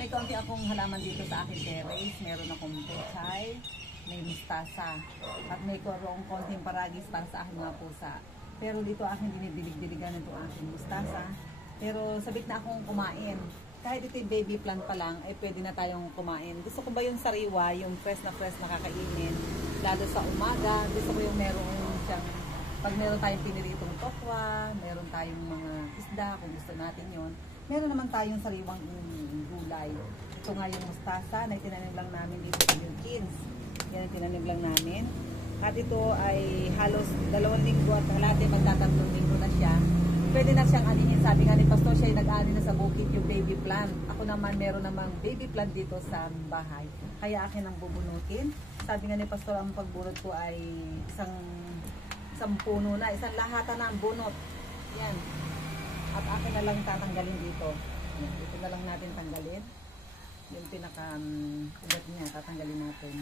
May kaunti akong halaman dito sa aking terrace. Meron akong pechay, may mustasa, at may konting paragis para sa aking mga pusa. Pero dito aking dinidilig-diligan ito aking mustasa. Pero sabik na akong kumain. Kahit ito'y baby plant pa lang, ay pwede na tayong kumain. Gusto ko ba yung sariwa, yung fresh na kakainin, lalo sa umaga. Gusto ko yung meron siyang, pag meron tayong piniritong tokwa, meron tayong mga isda, kung gusto natin yon. Meron naman tayong sariwang gulay. Ito nga yung mustasa na itinanim lang namin dito sa Wilkins. Yan ang tinanim lang namin. At ito ay halos 2 linggo at halate, magtatamlong linggo na siya. Pwede na siyang anihin. Sabi nga ni Pastor, siya ay nag-ani na sa bukid yung baby plant. Ako naman, meron namang baby plant dito sa bahay. Kaya akin ang bubunutin. Sabi nga ni Pastor, ang pagbunot ko ay isang puno na, isang lahata na ang bunot. Yan. At akin na lang tatanggalin dito. Yan. Dito na lang natin tanggalin. Yung pinaka-ugat niya, tatanggalin natin.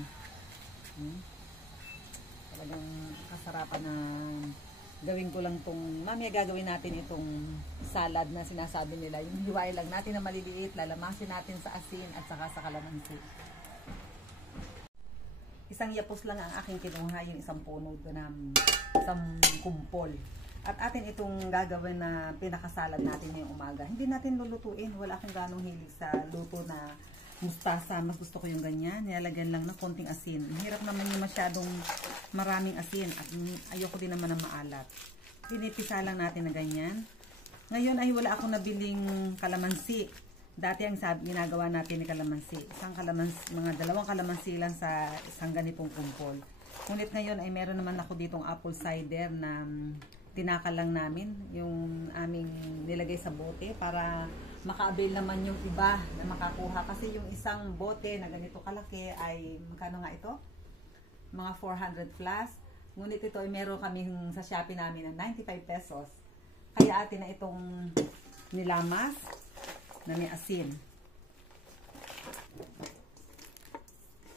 Talagang kasarapan na gawin ko lang itong, mamaya gagawin natin itong salad na sinasabi nila. Yung hiwain lang natin na maliliit, lalamasin natin sa asin at saka sa kalamansi. Isang yapos lang ang aking kinuha, yung isang puno doon na isang kumpol. At atin itong gagawin na pinakasalad natin ngayong umaga. Hindi natin lulutuin, wala akong ganong hilig sa luto na mustasa. Mas gusto ko yung ganyan, nilalagyan lang ng konting asin. Hirap naman yung masyadong maraming asin at ayoko din naman ng maalat. Pinipisa lang natin na ganyan. Ngayon ay wala akong nabiling kalamansi. Dati ang ginagawa natin ni kalamansi. Mga 2 kalamansi lang sa isang ganitong kumpol. Ngunit ngayon ay meron naman ako ditong apple cider na tinakal lang namin. Yung aming nilagay sa bote para maka-avail naman yung iba na makakuha. Kasi yung isang bote na ganito kalaki ay, magkano nga ito? Mga 400 plus. Ngunit ito ay meron kami sa Shopee namin ng 95 pesos. Kaya atin na itong nilamas na may asin.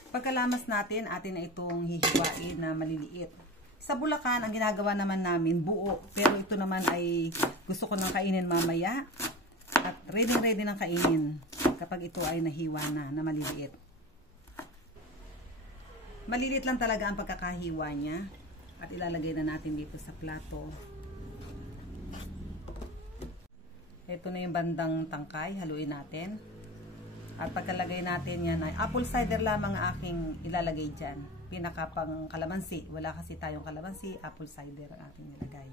Pagkalamas natin, atin na itong hihiwain na maliliit. Sa Bulacan, ang ginagawa naman namin buo. Pero ito naman ay gusto ko nang kainin mamaya. At ready ng kainin kapag ito ay nahiwa na maliliit. Maliliit lang talaga ang pagkakahiwa niya. At ilalagay na natin dito sa plato. Ito na yung bandang tangkay. Haluin natin. At pagkalagay natin yan ay apple cider lamang aking ilalagay dyan. Pinaka pang kalamansi. Wala kasi tayong kalamansi. Apple cider ang ating nilagay.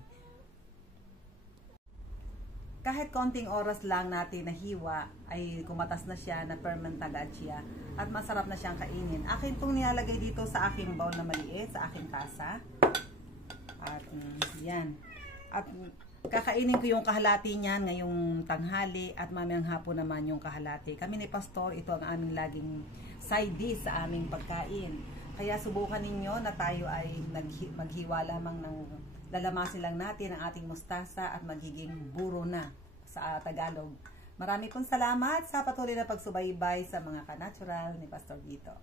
Kahit konting oras lang natin nahiwa ay kumatas na siya na fermentada siya at masarap na siyang kainin. Akin itong nilalagay dito sa aking bowl na maliit, sa aking kasa. At yan. At kakainin ko yung kahalati niyan ngayong tanghali at mamayang hapon naman yung kahalati. Kami ni Pastor, ito ang aming laging side dish sa aming pagkain. Kaya subukan ninyo na tayo ay maghiwa lamang ng lalamasin lang natin ang ating mustasa at magiging buro na sa Tagalog. Marami pong salamat sa patuloy na pagsubaybay sa mga ka-natural ni Pastor Vito.